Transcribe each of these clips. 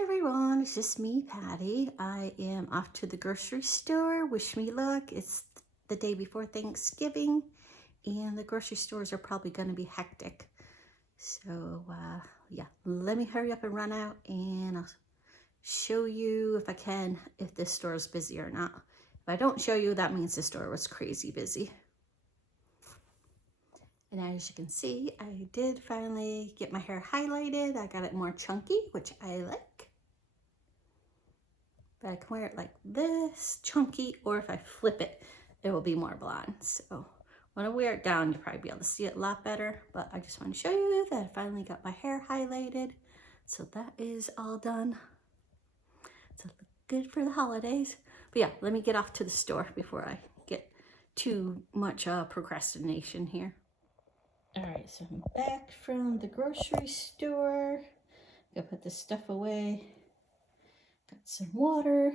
Hi everyone, it's just me, Patty. I am off to the grocery store. Wish me luck. It's the day before Thanksgiving and the grocery stores are probably going to be hectic. So yeah, let me hurry up and run out and I'll show you if I can if this store is busy or not. If I don't show you, that means the store was crazy busy. And as you can see, I did finally get my hair highlighted. I got it more chunky, which I like. But I can wear it like this, chunky, or if I flip it, it will be more blonde. So when I wear it down, you'll probably be able to see it a lot better. But I just want to show you that I finally got my hair highlighted. So that is all done. So good for the holidays. But yeah, let me get off to the store before I get too much procrastination here. All right, so I'm back from the grocery store. Gotta put this stuff away. Got some water.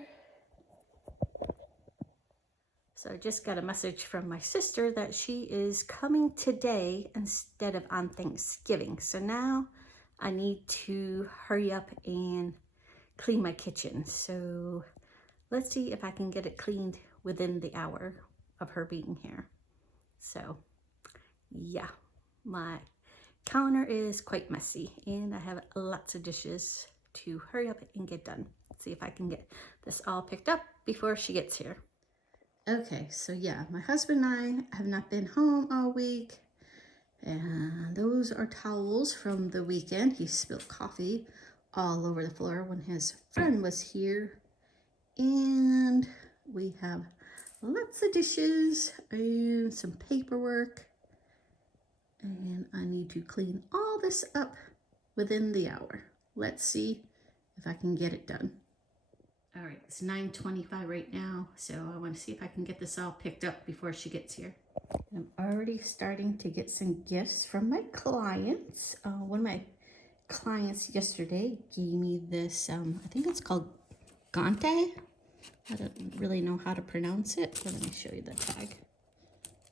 So I just got a message from my sister that she is coming today instead of on Thanksgiving. So now I need to hurry up and clean my kitchen. So let's see if I can get it cleaned within the hour of her being here. So yeah, my counter is quite messy and I have lots of dishes to hurry up and get done. Let's see if I can get this all picked up before she gets here. Okay, so yeah, my husband and I have not been home all week. And those are towels from the weekend. He spilled coffee all over the floor when his friend was here. And we have lots of dishes and some paperwork. And I need to clean all this up within the hour. Let's see if I can get it done. All right, it's 9:25 right now, so I want to see if I can get this all picked up before she gets here. I'm already starting to get some gifts from my clients. One of my clients yesterday gave me this, I think it's called Gante. I don't really know how to pronounce it, but let me show you the tag.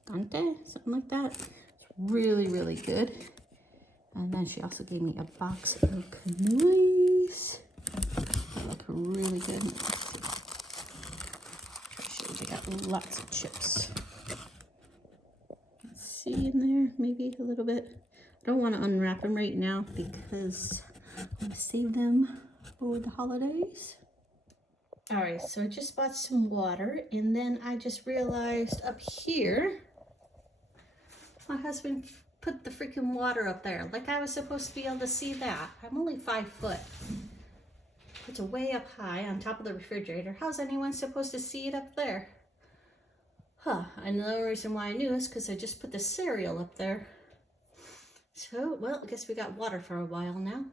Gante, something like that. It's really, really good. And then she also gave me a box of canoes. They look really good. They got lots of chips. Let's see in there, maybe a little bit. I don't want to unwrap them right now because I'm going to save them for the holidays. All right, so I just bought some water and then I just realized up here, my husband put the freaking water up there. Like I was supposed to be able to see that. I'm only 5 foot. It's way up high on top of the refrigerator. How's anyone supposed to see it up there? Huh, and the only reason why I knew is because I just put the cereal up there. So, well, I guess we got water for a while now.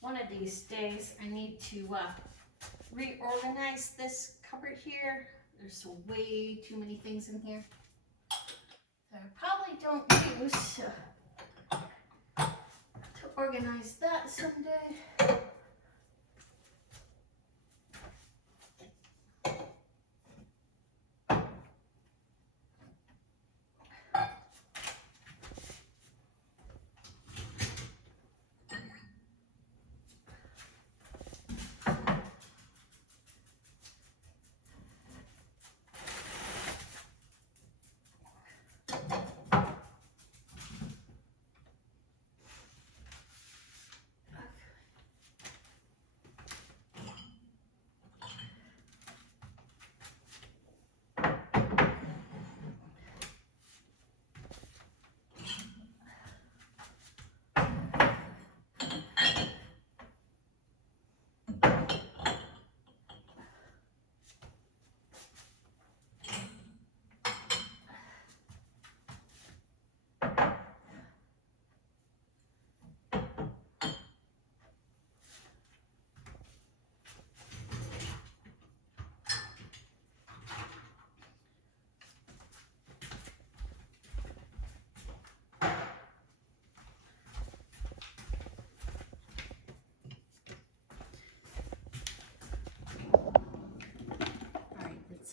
One of these days I need to reorganize this cupboard here. There's way too many things in here that I probably don't use to organize that someday.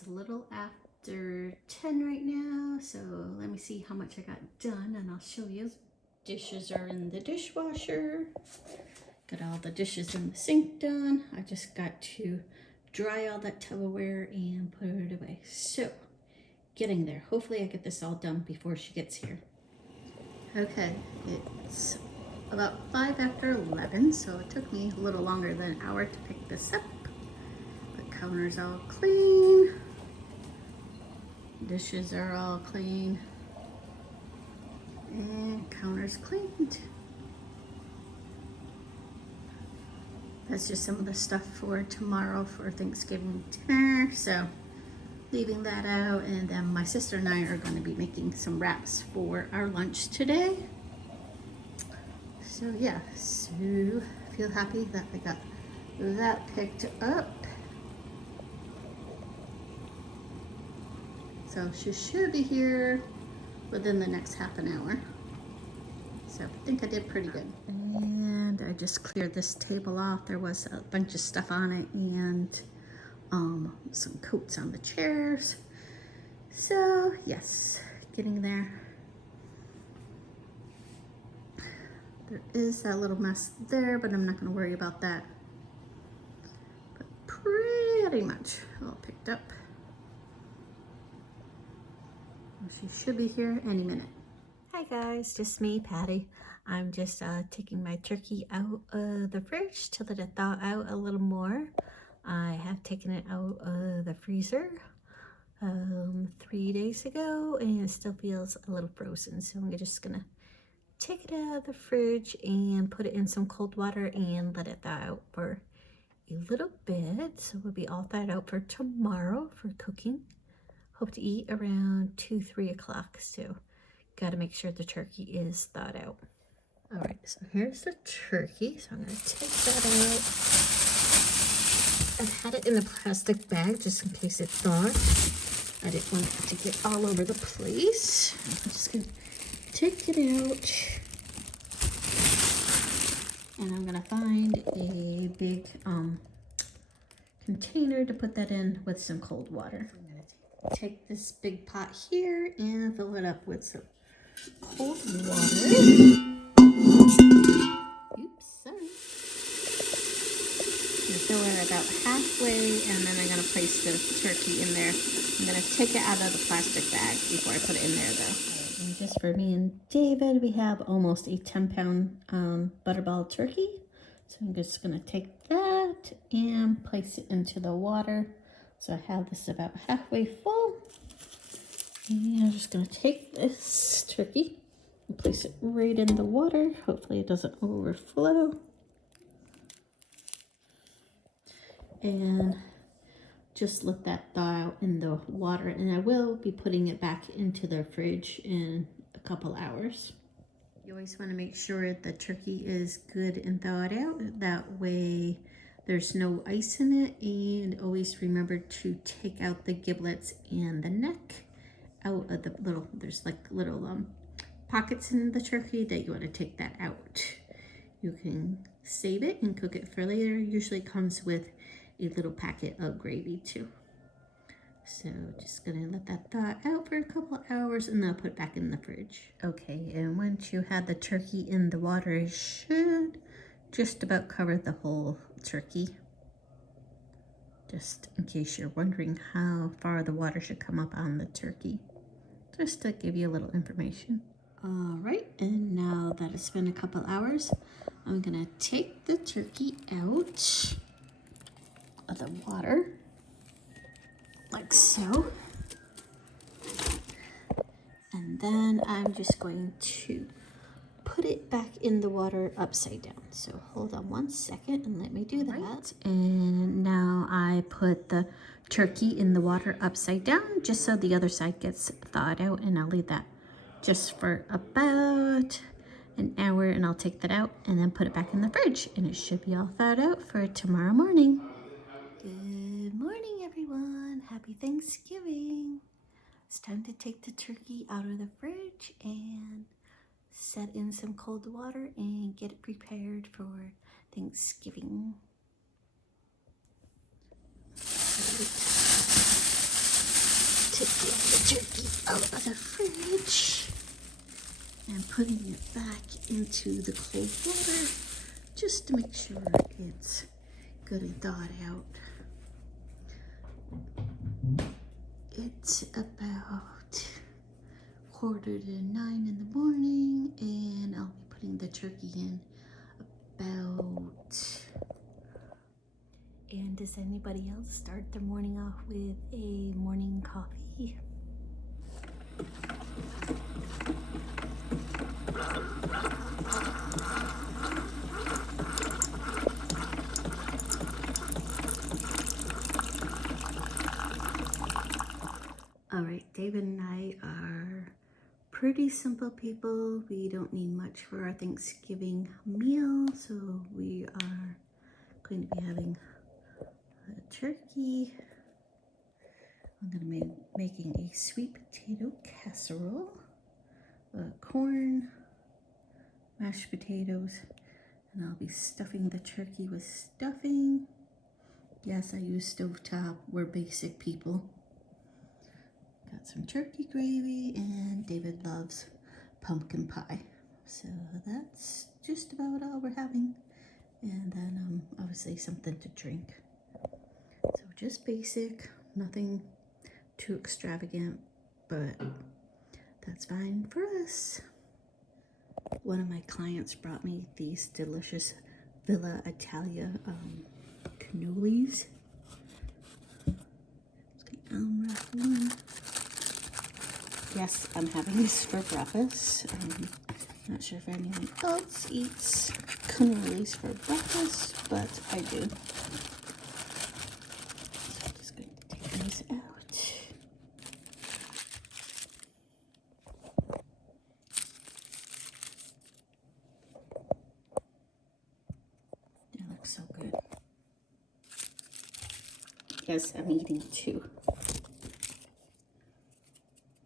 a little after 10 right now, so let me see how much I got done and I'll show you. Dishes are in the dishwasher. Got all the dishes in the sink done. I just got to dry all that Tupperware and put it away. So, getting there. Hopefully I get this all done before she gets here. Okay, it's about 5 after 11, so it took me a little longer than an hour to pick this up. The counter's all clean. Dishes are all clean. And counter's cleaned. That's just some of the stuff for tomorrow for Thanksgiving dinner. So leaving that out, and then my sister and I are going to be making some wraps for our lunch today. So yeah, so I feel happy that I got that picked up. So she should be here within the next half an hour. So I think I did pretty good. And I just cleared this table off. There was a bunch of stuff on it and some coats on the chairs. So yes, getting there. There is that little mess there, but I'm not going to worry about that. But pretty much all picked up. She should be here any minute. Hi guys, just me, Patty. I'm just taking my turkey out of the fridge to let it thaw out a little more. I have taken it out of the freezer 3 days ago and it still feels a little frozen. So I'm just gonna take it out of the fridge and put it in some cold water and let it thaw out for a little bit. So we'll be all thawed out for tomorrow for cooking. Hope to eat around 2-3 o'clock. So got to make sure the turkey is thawed out. All right, so here's the turkey. So I'm going to take that out. I've had it in a plastic bag just in case it thawed. I didn't want it to get all over the place. I'm just going to take it out. And I'm going to find a big container to put that in with some cold water. I'm going to take this big pot here and fill it up with some cold water. Oops, sorry. I'm gonna fill it about halfway, and then I'm gonna place the turkey in there. I'm gonna take it out of the plastic bag before I put it in there though. Right, and just for me and David, we have almost a 10-pound butterball turkey. So I'm just gonna take that and place it into the water. So I have this about halfway full. And I'm just gonna take this turkey and place it right in the water. Hopefully it doesn't overflow. And just let that thaw out in the water. And I will be putting it back into the fridge in a couple hours. You always want to make sure the turkey is good and thawed out. That way there's no ice in it. And always remember to take out the giblets and the neck out of the little, there's like little pockets in the turkey that you want to take that out. You can save it and cook it for later. Usually comes with a little packet of gravy too. So just gonna let that thaw out for a couple hours and then I'll put it back in the fridge. Okay, and once you have the turkey in the water, it should just about cover the whole turkey. Just in case you're wondering how far the water should come up on the turkey. Just to give you a little information. All right, and now that it's been a couple hours, I'm gonna take the turkey out of the water, like so. And then I'm just going to put it back in the water upside down. So hold on 1 second and let me do that. Right. And now I put the turkey in the water upside down just so the other side gets thawed out, and I'll leave that just for about an hour and I'll take that out and then put it back in the fridge and it should be all thawed out for tomorrow morning. Good morning everyone, happy Thanksgiving. It's time to take the turkey out of the fridge and set in some cold water and get it prepared for Thanksgiving. to get the turkey out of the fridge and putting it back into the cold water just to make sure it's good and thawed out. It's about 8:45 in the morning, and I'll be putting the turkey in about. And does anybody else start their morning off with a morning coffee? All right, David and I are pretty simple people. We don't need much for our Thanksgiving meal, so we are going to be having a turkey. I'm going to be making a sweet potato casserole, corn, mashed potatoes, and I'll be stuffing the turkey with stuffing. Yes, I use stovetop. We're basic people. Got some turkey gravy, and David loves pumpkin pie. So that's just about all we're having. And then obviously something to drink. So just basic, nothing too extravagant, but that's fine for us. One of my clients brought me these delicious Villa Italia cannolis. Unwrap one. Yes, I'm having this for breakfast. Not sure if anyone else eats cannolis for breakfast, but I do. So I'm just going to take these out. They look so good. Yes, I'm eating two,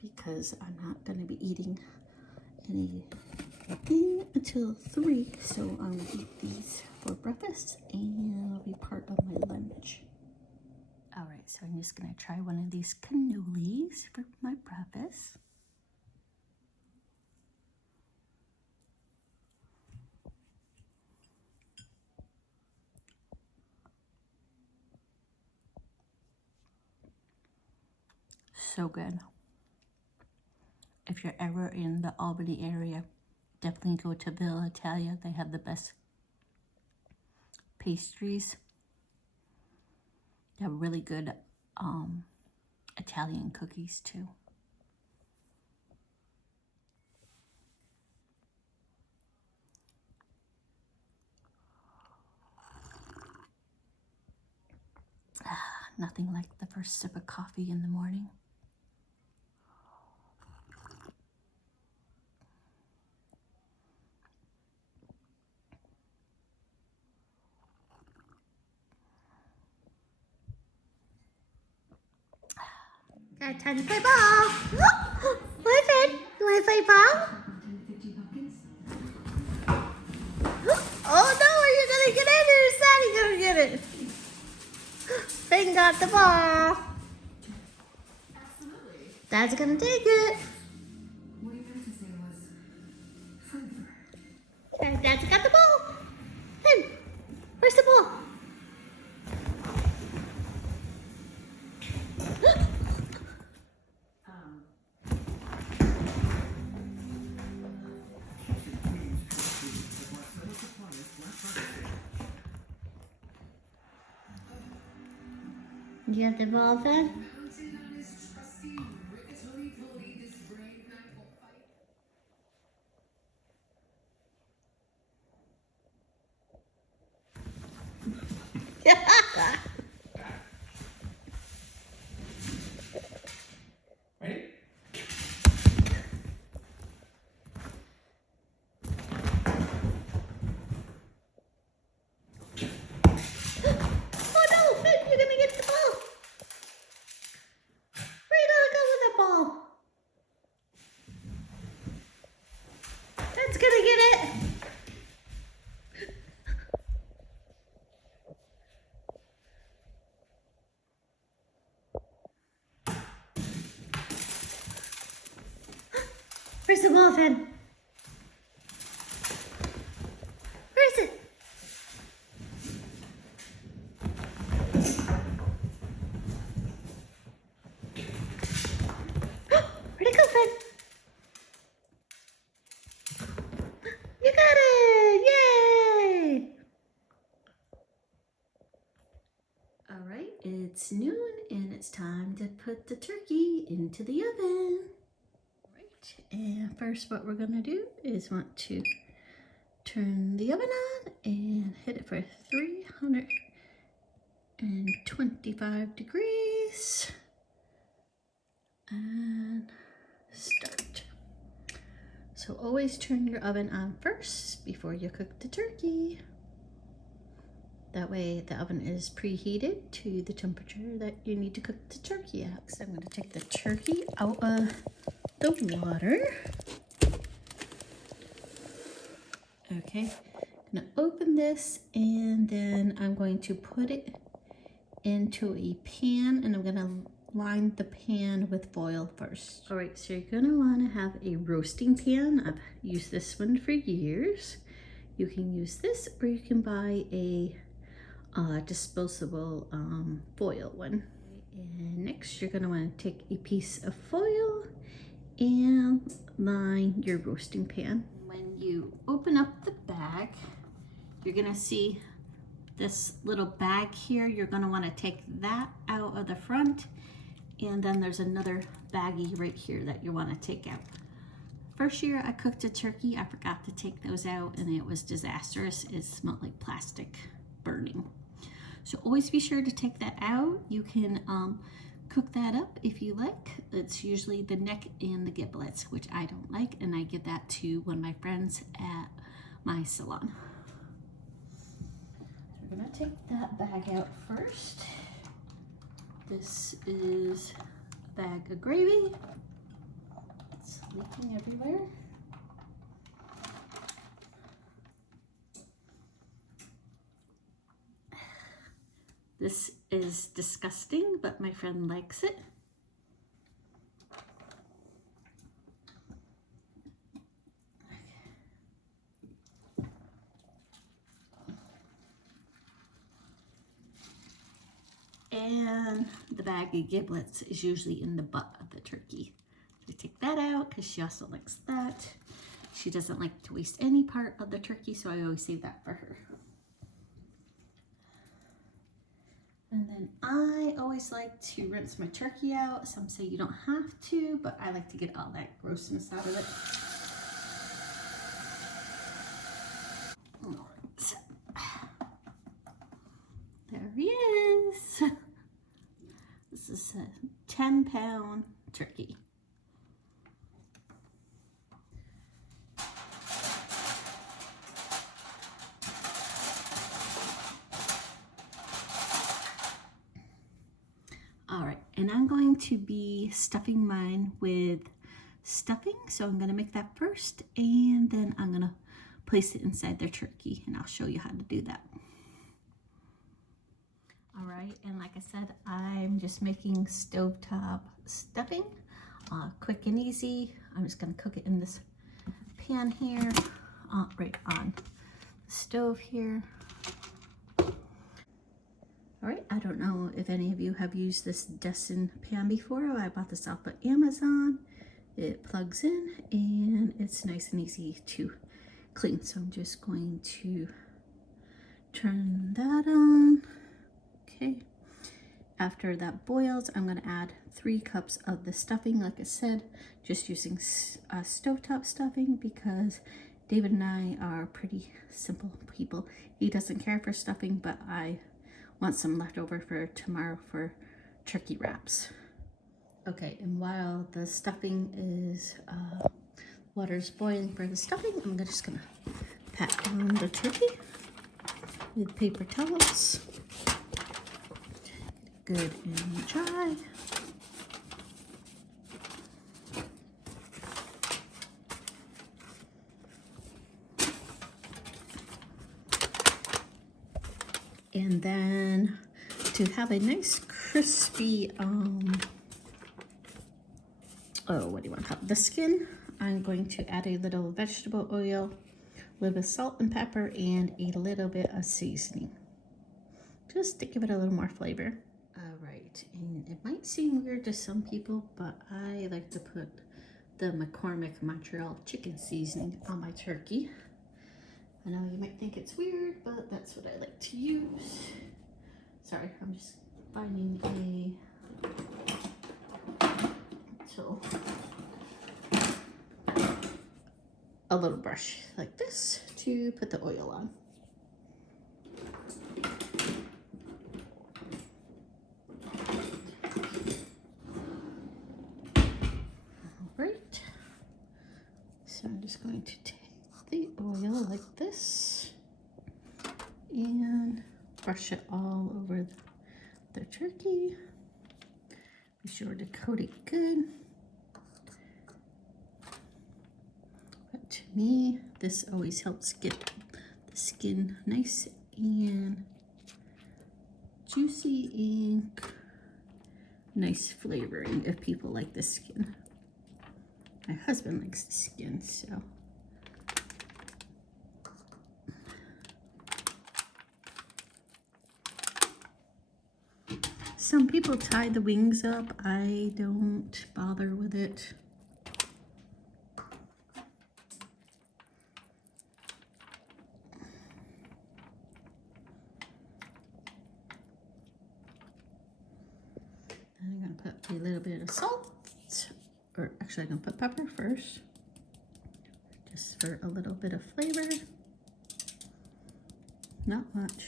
because I'm not going to be eating anything until 3, so I'm going to eat these for breakfast, and it'll be part of my lunch. All right, so I'm just going to try one of these cannolis for my breakfast. So good. If you're ever in the Albany area, definitely go to Villa Italia. They have the best pastries. They have really good Italian cookies too. Nothing like the first sip of coffee in the morning. Okay, time to play ball. Listen, you want to play ball? Oh no, are you going to get it, or is Daddy going to get it? Finn got the ball. Dad's going to take it. Okay, Dad's got the ball. Finn, where's the ball? You got the ball, Finn? Ready? Oh no, Finn, you're going to get the ball. Where are you going to go with the ball? That's going to get it. Where's the muffin? Where is it? Where'd it go, Finn? You got it! Yay! All right, it's noon and it's time to put the turkey into the oven. All right, and first what we're gonna do is want to turn the oven on and hit it for 325 degrees and start. So always turn your oven on first before you cook the turkey. That way the oven is preheated to the temperature that you need to cook the turkey at. So I'm going to take the turkey out of the water. Okay, I'm going to open this and then I'm going to put it into a pan and I'm going to line the pan with foil first. All right, so you're going to want to have a roasting pan. I've used this one for years. You can use this or you can buy a disposable foil one. And next you're going to want to take a piece of foil and line your roasting pan. When you open up the bag, you're going to see this little bag here. You're going to want to take that out of the front, and then there's another baggie right here that you want to take out. First year I cooked a turkey, I forgot to take those out and it was disastrous. It smelled like plastic burning. So always be sure to take that out. You can cook that up if you like. It's usually the neck and the giblets, which I don't like, and I give that to one of my friends at my salon. We're gonna take that bag out first. This is a bag of gravy. It's leaking everywhere. This is disgusting, but my friend likes it. And the bag of giblets is usually in the butt of the turkey. So I take that out because she also likes that. She doesn't like to waste any part of the turkey, so I always save that for her. And then I always like to rinse my turkey out. Some say you don't have to, but I like to get all that grossness out of it. So, there he is. This is a 10-pound turkey. All right, and I'm going to be stuffing mine with stuffing. So I'm gonna make that first, and then I'm gonna place it inside the turkey, and I'll show you how to do that. All right, and like I said, I'm just making stovetop stuffing, quick and easy. I'm just gonna cook it in this pan here, right on the stove here. All right, I don't know if any of you have used this Jepson pan before. I bought this off of Amazon. It plugs in and it's nice and easy to clean. So I'm just going to turn that on. Okay. After that boils, I'm going to add 3 cups of the stuffing. Like I said, just using stovetop stuffing because David and I are pretty simple people. He doesn't care for stuffing, but I want some leftover for tomorrow for turkey wraps. Okay, and while the stuffing is, water's boiling for the stuffing, I'm just gonna pat down the turkey with paper towels. Good and dry. And then to have a nice crispy, what do you want to call it? The skin, I'm going to add a little vegetable oil, a little bit of salt and pepper, and a little bit of seasoning, just to give it a little more flavor. All right, and it might seem weird to some people, but I like to put the McCormick Montreal chicken seasoning on my turkey. I know you might think it's weird, but that's what I like to use. Sorry, I'm just finding a little brush like this to put the oil on. All right, so I'm just going to take the oil like this and brush it all over the turkey. Be sure to coat it good. But to me, this always helps get the skin nice and juicy and nice flavoring if people like the skin. My husband likes the skin, so. Some people tie the wings up. I don't bother with it. I'm gonna put a little bit of salt, or actually I'm gonna put pepper first, just for a little bit of flavor. Not much.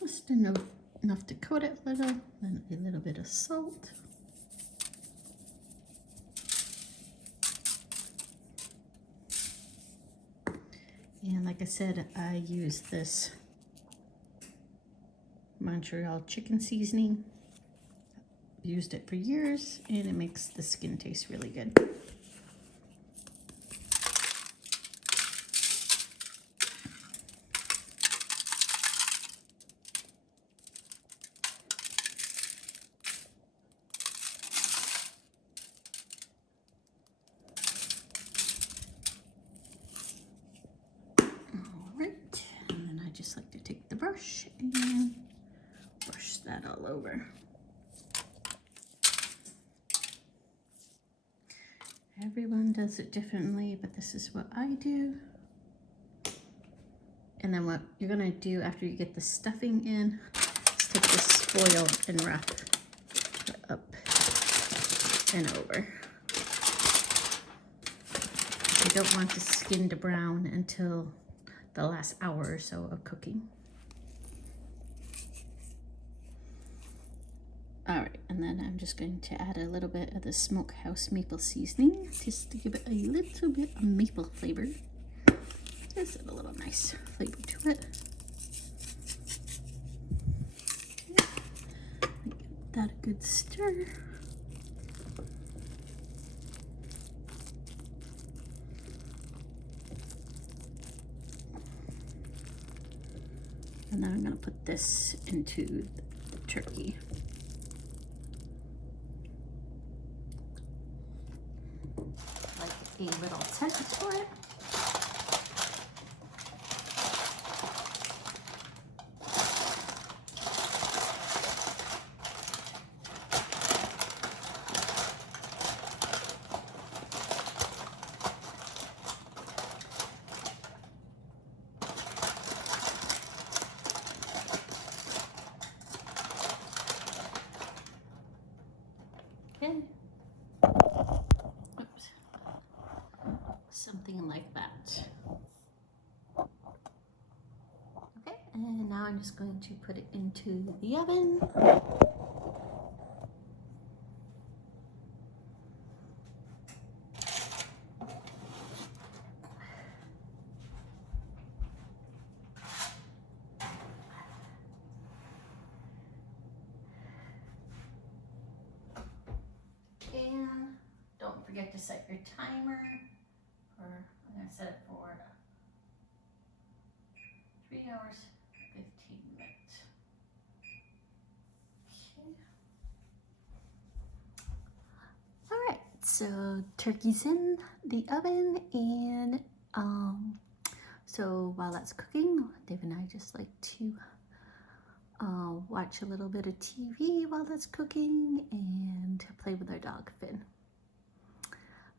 Just enough to coat it a little, then a little bit of salt. And like I said, I use this Montreal chicken seasoning. Used it for years, and it makes the skin taste really good. Just like to take the brush and brush that all over. Everyone does it differently, but this is what I do. And then what you're gonna do after you get the stuffing in is take this foil and wrap it up and over. You don't want the skin to brown until the last hour or so of cooking. All right, and then I'm just going to add a little bit of the smokehouse maple seasoning just to give it a little bit of maple flavor. Just a little nice flavor to it. Give that a good stir. And then I'm going to put this into the turkey. Like a little tent for it. Okay. Oops. Something like that. Okay, and now I'm just going to put it into the oven. And don't forget to set your timer for, I'm going to set it for 3 hours, 15 minutes. So turkey's in the oven, and so while that's cooking, Dave and I just like to watch a little bit of TV while that's cooking and play with our dog Finn.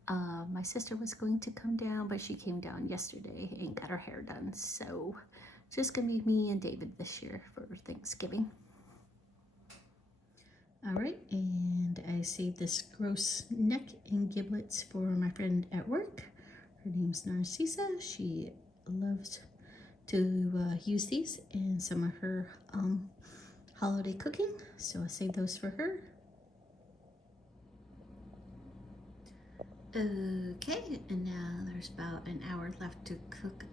My sister was going to come down, but she came down yesterday and got her hair done, so it's just gonna be me and David this year for Thanksgiving. All right, and I saved this gross neck and giblets for my friend at work. Her name's Narcissa. She loves to use these in some of her holiday cooking, so I saved those for her. Okay, and now there's about an hour left to cook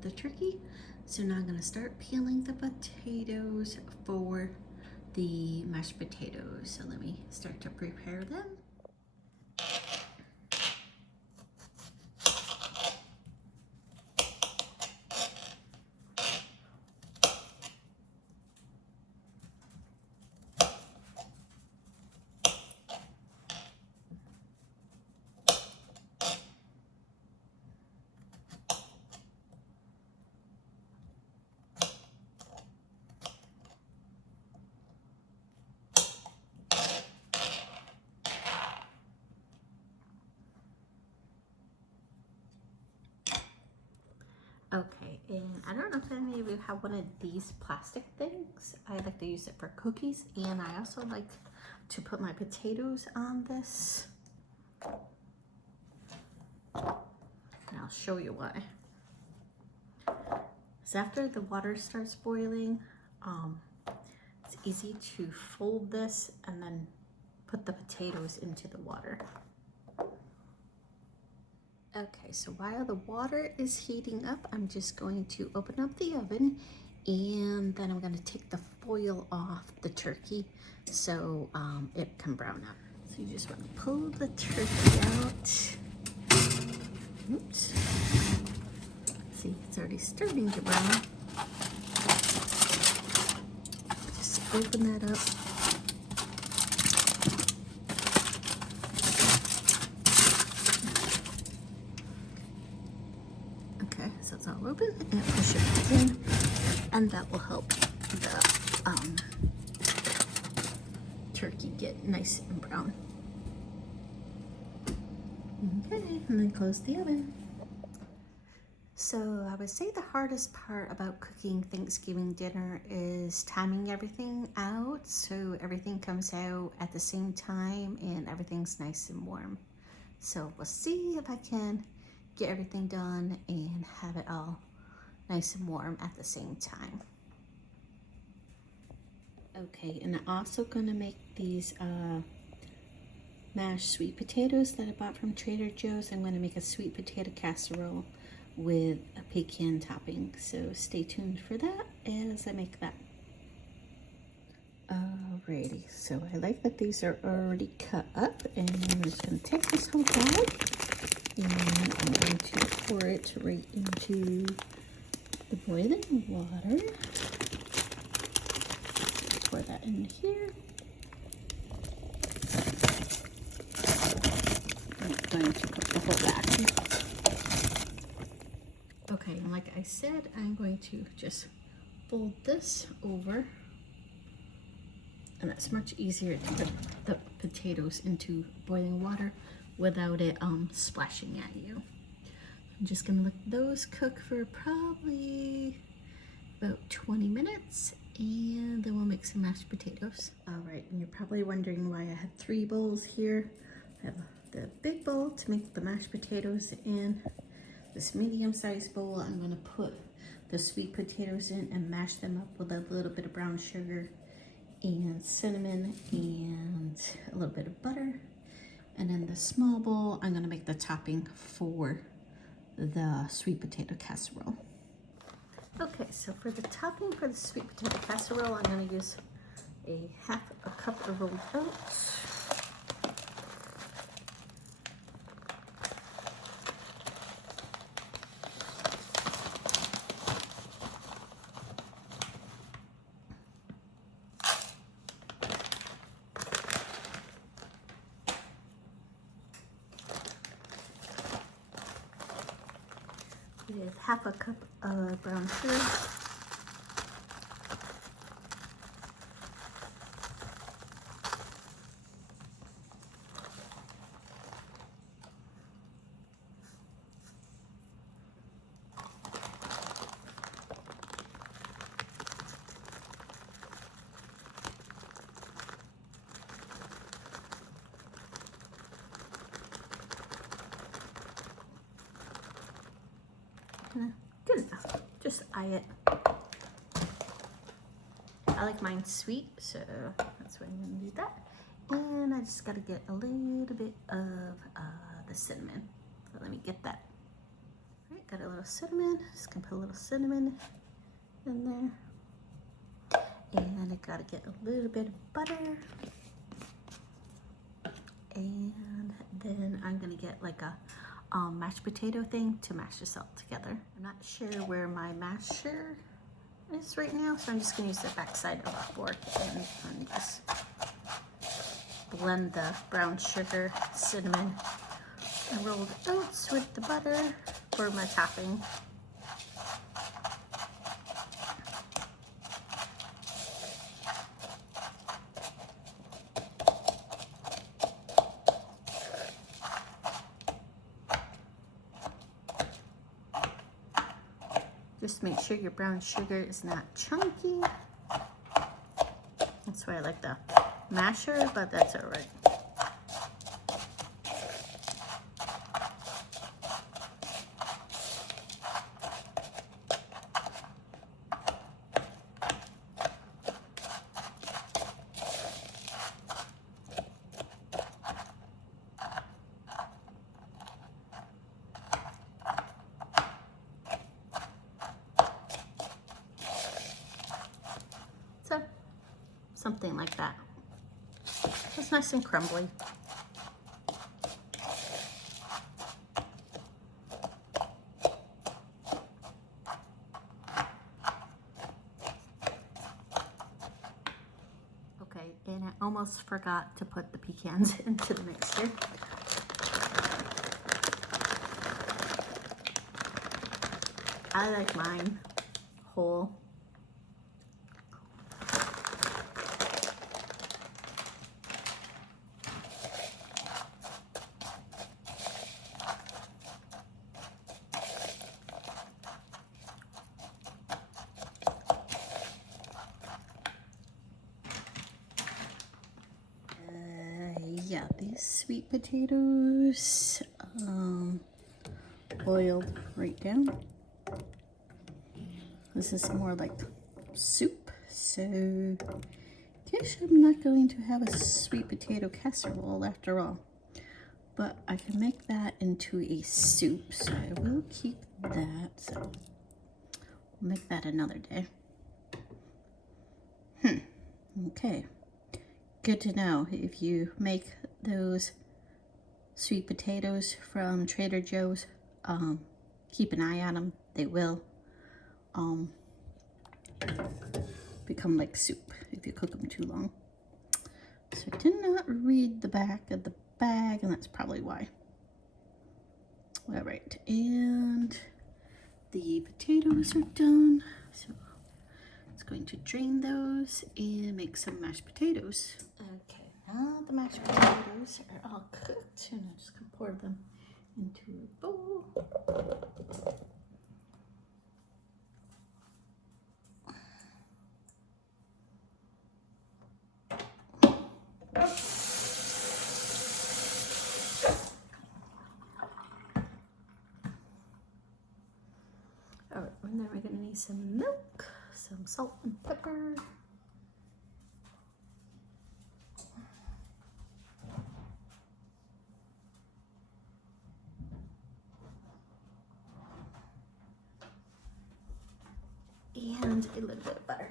the turkey. So now I'm gonna start peeling the potatoes for the mashed potatoes. So let me start to prepare them. Okay, and I don't know if any of you have one of these plastic things. I like to use it for cookies, and I also like to put my potatoes on this. And I'll show you why. So after the water starts boiling, it's easy to fold this and then put the potatoes into the water. Okay, so while the water is heating up, I'm just going to open up the oven, and then I'm going to take the foil off the turkey so it can brown up. So you just want to pull the turkey out. Oops. See, it's already starting to brown. Just open that up. So it's all open, and push it back in, and that will help the turkey get nice and brown. Okay, and then close the oven. So I would say the hardest part about cooking Thanksgiving dinner is timing everything out so everything comes out at the same time and everything's nice and warm. So we'll see if I can get everything done and have it all nice and warm at the same time. Okay, and I'm also gonna make these mashed sweet potatoes that I bought from Trader Joe's. I'm gonna make a sweet potato casserole with a pecan topping, so stay tuned for that as I make that. Alrighty, so I like that these are already cut up, and I'm just gonna take this whole bag and I'm going to pour it right into the boiling water. Pour that in here. I'm going to put the whole bag. Okay, and like I said, I'm going to just fold this over, and that's much easier to put the potatoes into boiling water without it splashing at you. I'm just gonna let those cook for probably about 20 minutes, and then we'll make some mashed potatoes. All right, and you're probably wondering why I have 3 bowls here. I have the big bowl to make the mashed potatoes in. This medium-sized bowl, I'm gonna put the sweet potatoes in and mash them up with a little bit of brown sugar and cinnamon and a little bit of butter. And in the small bowl, I'm gonna make the topping for the sweet potato casserole. Okay, so for the topping for the sweet potato casserole, I'm gonna use a cup of rolled oats. half a cup of brown sugar. Good enough. Just eye it. I like mine sweet, so that's why I'm going to do that. And I just got to get a little bit of the cinnamon. So let me get that. All right, got a little cinnamon. Just going to put a little cinnamon in there. And I got to get a little bit of butter. And then I'm going to get like a mashed potato thing to mash this all together. I'm not sure where my masher is right now, so I'm just going to use the back side of a fork and just blend the brown sugar, cinnamon, and rolled oats with the butter for my topping. Just make sure your brown sugar is not chunky. That's why I like the masher, but that's all right. Something like that. It's nice and crumbly. Okay, and I almost forgot to put the pecans into the mixture. I like mine whole. Yeah, these sweet potatoes boiled right down. This is more like soup, so guess I'm not going to have a sweet potato casserole after all. But I can make that into a soup, so I will keep that. So we'll make that another day. Okay. Good to know. If you make those sweet potatoes from Trader Joe's, keep an eye on them. They will become like soup if you cook them too long. So I did not read the back of the bag, and that's probably why. All right, and the potatoes are done. So it's going to drain those and make some mashed potatoes. Okay, now the mashed potatoes are all cooked, and I'm just gonna pour them into a bowl. All right, and then we're gonna need some milk, some salt and pepper. And a little bit of butter.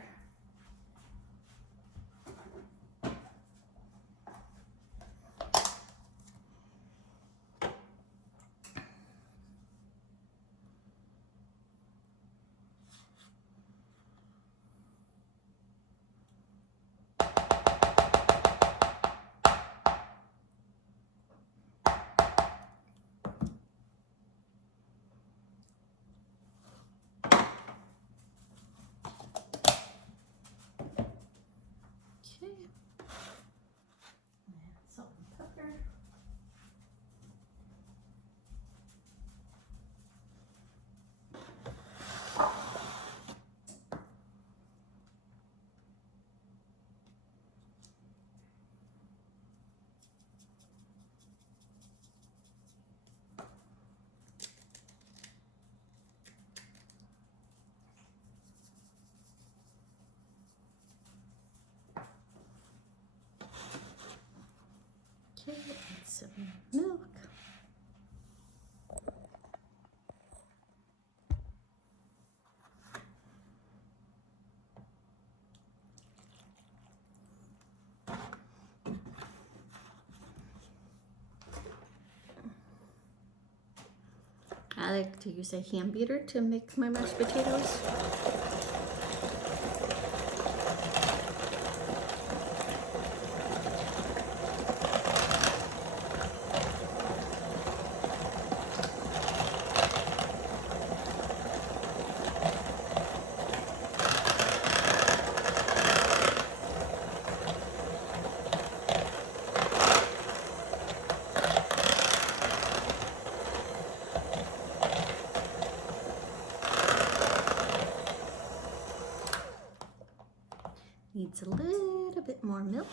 Okay, and some milk. I like to use a hand beater to make my mashed potatoes. Needs a little bit more milk.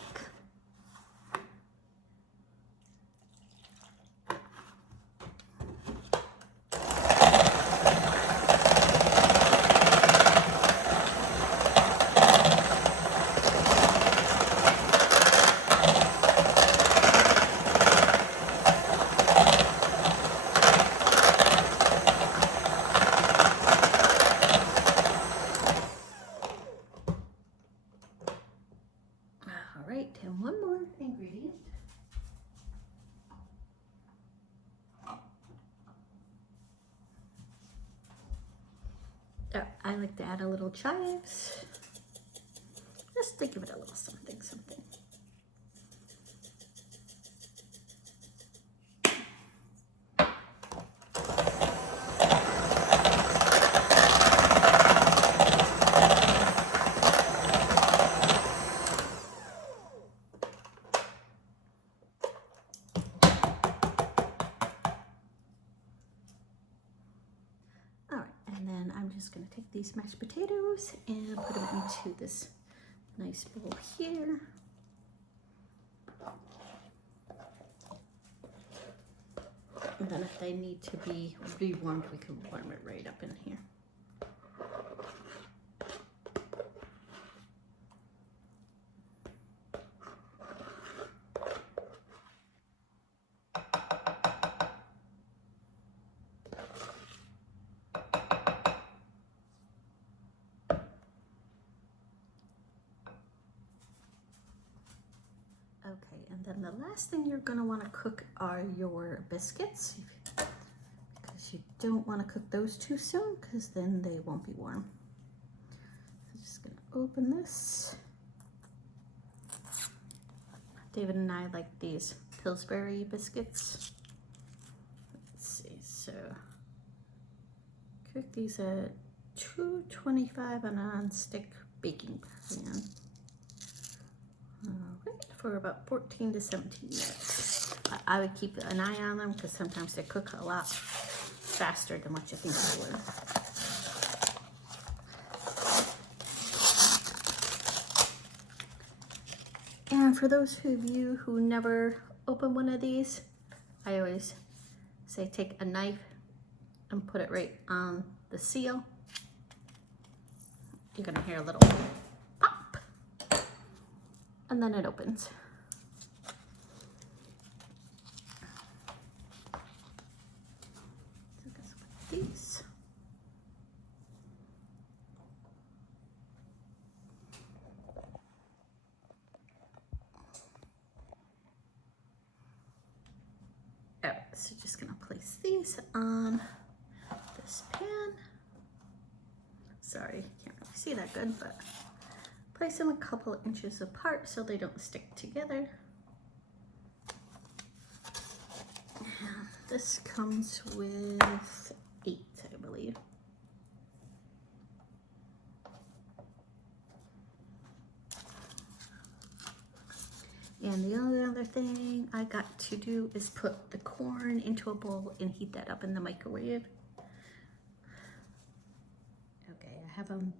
All right, and one more ingredient. I like to add a little chives, just to give it a little something, something. I'm just going to take these mashed potatoes and put them into this nice bowl here. And then if they need to be rewarmed, we can warm it right up in here. Okay, and then the last thing you're going to want to cook are your biscuits, because you don't want to cook those too soon, because then they won't be warm. So I'm just going to open this. David and I like these Pillsbury biscuits. Let's see, so cook these at 225 on a non-stick baking pan. Alright, for about 14 to 17 minutes. I would keep an eye on them because sometimes they cook a lot faster than what you think they would. And for those of you who never open one of these, I always say take a knife and put it right on the seal. You're gonna hear a little pop, and then it opens. So just put these. Alright, so just gonna place these on this pan. Sorry, can't really see that good, but place them a couple inches apart so they don't stick together. And this comes with 8, I believe. And the only other thing I got to do is put the corn into a bowl and heat that up in the microwave. Okay, I have them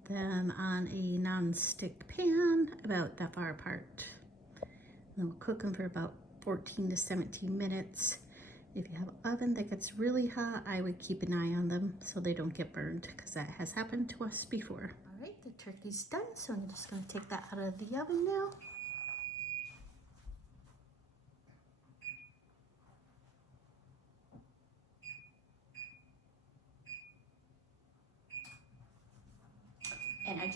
on a non-stick pan about that far apart. And we'll cook them for about 14 to 17 minutes. If you have an oven that gets really hot, I would keep an eye on them so they don't get burned, because that has happened to us before. All right, the turkey's done, so I'm just gonna take that out of the oven now.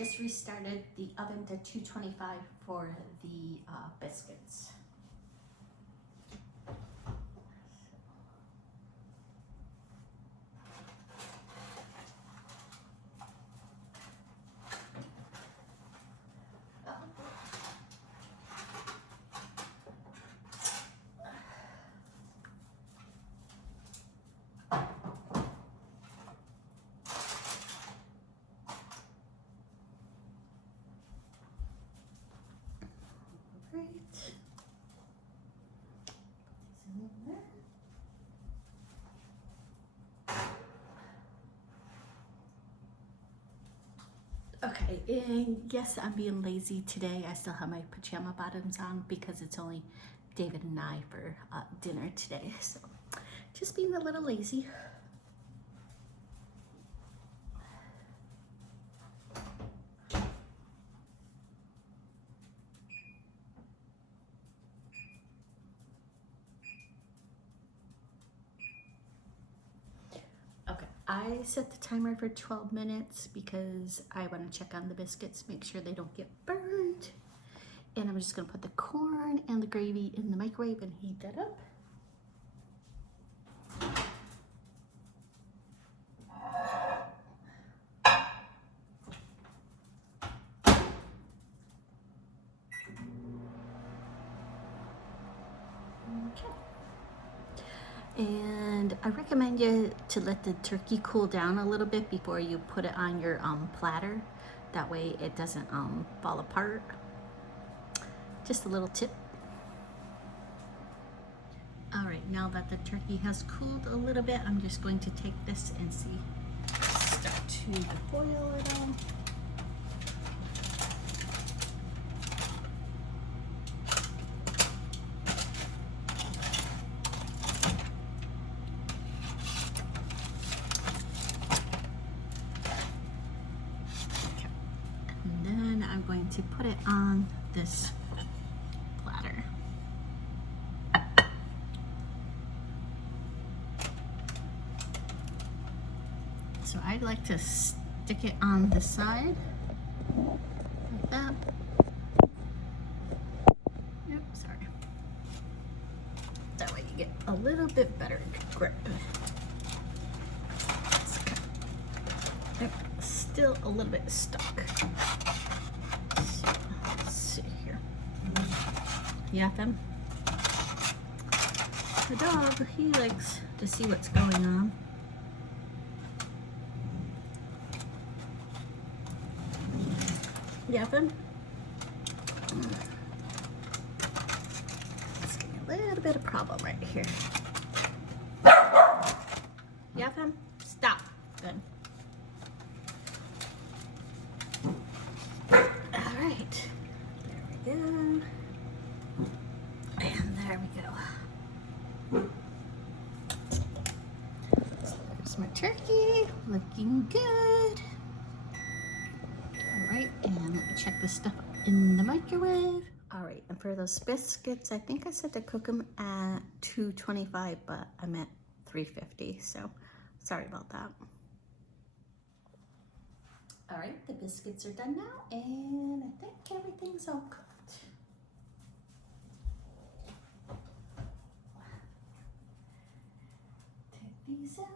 just restarted the oven to 225 for the biscuits. Okay, and yes, I'm being lazy today. I still have my pajama bottoms on because it's only David and I for dinner today. So just being a little lazy. Okay, I set the timer for 12 minutes because I want to check on the biscuits, make sure they don't get burned. And I'm just going to put the corn and the gravy in the microwave and heat that up. Okay. And I recommend you to let the turkey cool down a little bit before you put it on your platter. That way it doesn't fall apart. Just a little tip. All right, now that the turkey has cooled a little bit, I'm just going to take this and start to defoil it all. I'm going to put it on this platter. So I like to stick it on the side like that. Yep, sorry. That way you get a little bit better grip. Yep, still a little bit stuck. Let's see here. Yeah, them. The dog, he likes to see what's going on. Yeah, them. It's getting a little bit of problem right here. Yeah, them. Stop. Good. All right. There we go. And there we go. So there's my turkey, looking good. All right, and let me check this stuff in the microwave. All right, and for those biscuits, I think I said to cook them at 225, but I meant 350, so sorry about that. All right, the biscuits are done now, and I think everything's all cooked. Take these out.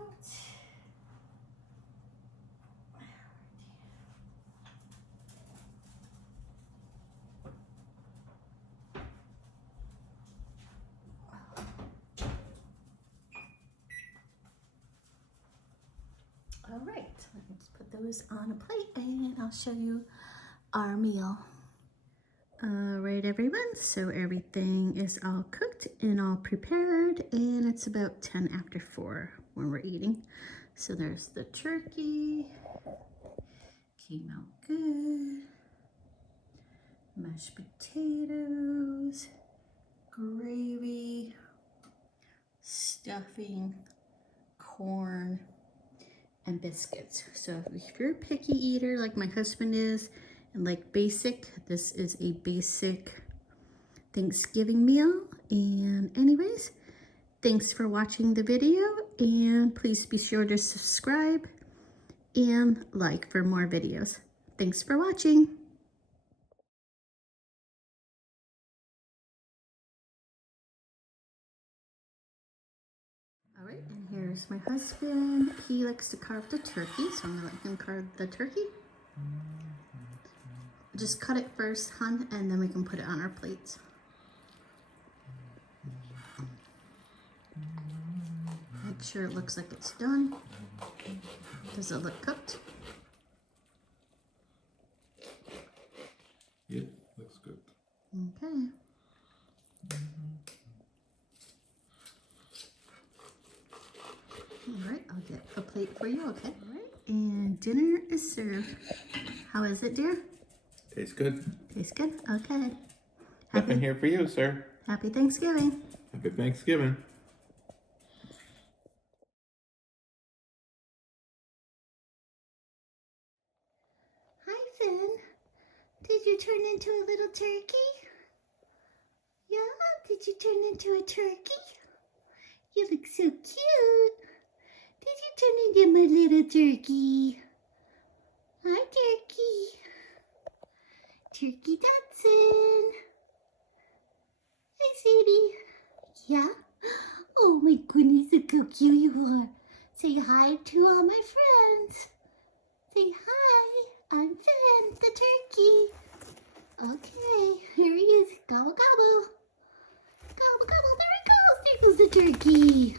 All right, let's put those on a plate and I'll show you our meal. All right, everyone, so everything is all cooked and all prepared, and it's about 10 after 4 when we're eating. So there's the turkey, came out good, mashed potatoes, gravy, stuffing, corn, and biscuits. So if you're a picky eater like my husband is and like basic, this is a basic Thanksgiving meal. And anyways, thanks for watching the video, and please be sure to subscribe and like for more videos. Thanks for watching. All right, and here's my husband. He likes to carve the turkey, so I'm gonna let him carve the turkey. Just cut it first, hon, and then we can put it on our plates. Make sure it looks like it's done. Does it look cooked? Yeah, looks good. Okay. All right, I'll get a plate for you, okay? All right, and dinner is served. How is it, dear? Tastes good. Tastes good? Okay. Nothing here for you, sir. Happy Thanksgiving. Happy Thanksgiving. Hi, Finn. Did you turn into a little turkey? Yeah, did you turn into a turkey? You look so cute. Did you turn into my little turkey? Hi, turkey. Turkey Dodson. Hi, sweetie. Yeah? Oh my goodness, look how cute you are. Say hi to all my friends. Say hi. I'm Finn, the turkey. Okay, here he is. Gobble, gobble. Gobble, gobble. There he goes. There goes the turkey.